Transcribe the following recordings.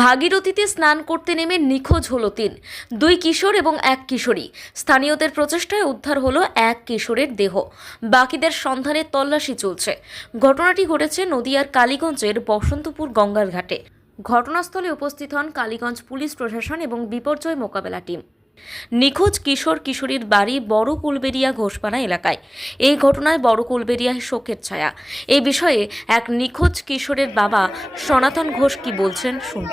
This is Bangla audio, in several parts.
ভাগীরথীতে স্নান করতে নেমে নিখোঁজ হলো দুই কিশোর এবং এক কিশোরী। স্থানীয়দের প্রচেষ্টায় উদ্ধার হলো এক কিশোরের দেহ। বাকিদের সন্ধানে তল্লাশি চলছে। ঘটনাটি ঘটেছে নদিয়ার কালীগঞ্জের বসন্তপুর গঙ্গার ঘাটে। ঘটনাস্থলে উপস্থিত হন কালীগঞ্জ পুলিশ প্রশাসন এবং বিপর্যয় মোকাবেলা টিম। নিখোঁজ কিশোর কিশোরীর বাড়ি বড় কুলবেড়িয়া ঘোষপাড়া এলাকায়। এই ঘটনায় বড় কুলবেড়িয়ায় শোকের ছায়া। এই বিষয়ে এক নিখোঁজ কিশোরের বাবা সনাতন ঘোষ কি বলছেন শুনব।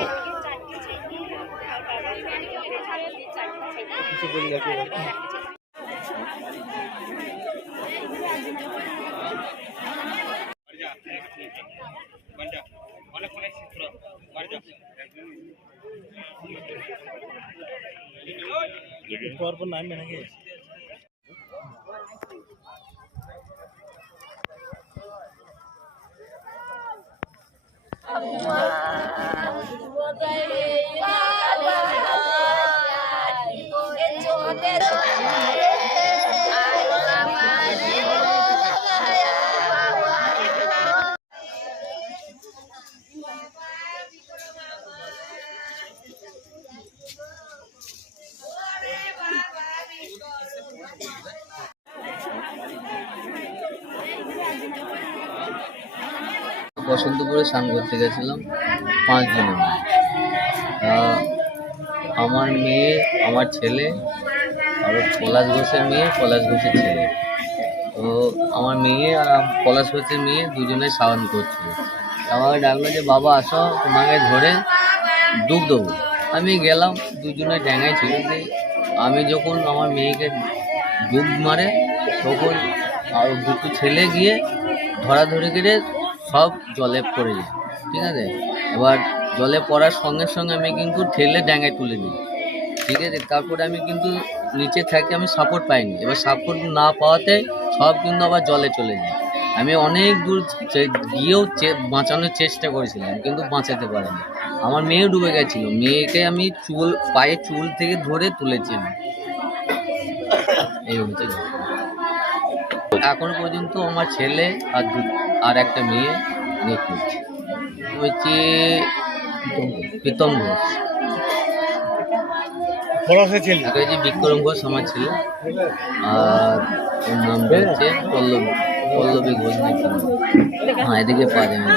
नाम में नहीं বসন্তপুরে স্নান করতে গেছিলাম 5 দিনের মধ্যে। আমার মেয়ে, আমার ছেলে, আর পলাশ ঘোষের মেয়ে, পলাশ ঘোষের ছেলে। তো আমার মেয়ে আর পলাশ ঘোষের মেয়ে দুজনে স্নান করছিল। আমাকে ডাকলো যে বাবা আসো, তোমাকে ধরে ডুব দেবো। আমি গেলাম, দুজনে ড্যাঙায় ছিল। আমি যখন আমার মেয়েকে ডুব মারে তখন আর দুটো ছেলে গিয়ে ধরাধরি করে সব জলে পড়ে যায়। ঠিক আছে, এবার জলে পড়ার সঙ্গে সঙ্গে আমি কিন্তু ঠেলে ড্যাঙায় তুলে নিই। ঠিক আছে, তারপরে আমি কিন্তু নিচে থাকি, আমি সাপোর্ট পাইনি। এবার সাপোর্ট না পাওয়াতে সব কিন্তু আবার জলে চলে যায়। আমি অনেক দূর গিয়েও বাঁচানোর চেষ্টা করেছিলাম, কিন্তু বাঁচাতে পারিনি। আমার মেয়ে ডুবে গেছিল, মেয়েকে আমি পায়ে চুল থেকে ধরে তুলেছি আমি। এই হচ্ছে এখন পর্যন্ত আমার ছেলে আর একটা মেয়ে নিখোঁজ হচ্ছে। প্রীতম ঘোষ, বিক্রম ঘোষ আমার ছিল, আর ওর নাম হচ্ছে পল্লবী ঘোষ নাকি। হ্যাঁ, এদিকে পাওয়া যায় না।